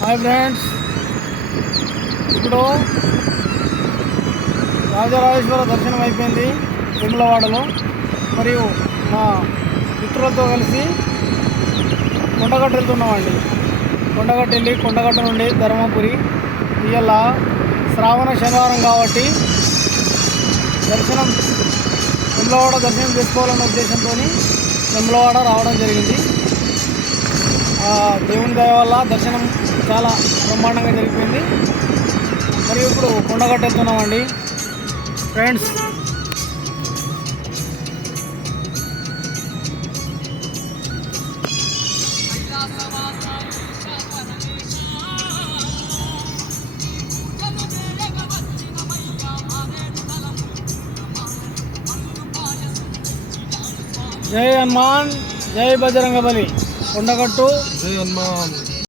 Hi friends, ఇప్పుడు రాజరాజేశ్వర దర్శనం అయిపోయింది వేములవాడలో. మరియు మా మిత్రులతో కలిసి కొండగట్టు వెళ్తున్నామండి. కొండగట్టు వెళ్ళి కొండగట్టు నుండి ధర్మపురి. ఇవాళ శ్రావణ శనివారం కాబట్టి వేములవాడ దర్శనం చేసుకోవాలన్న ఉద్దేశంతో వేములవాడ రావడం జరిగింది. దేవుని దయ వల్ల దర్శనం చాలా బ్రహ్మాండంగా జరిగిపోయింది. మరియు ఇప్పుడు కొండగట్టు వెళ్తున్నామండి ఫ్రెండ్స్. జై హనుమాన్, జై బజరంగబలి. కొండగట్టు జై హనుమాన్.